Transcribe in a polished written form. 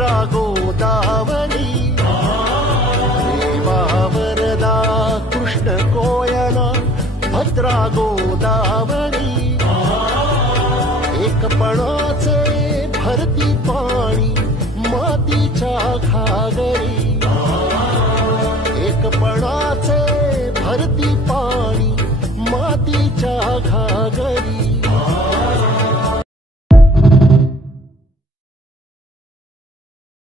भद्रा गोदावरी देवा वरदा कृष्ण कोयना भद्रा गोदावरी एकपणाचे भरती पाणी मातीच्या घागरी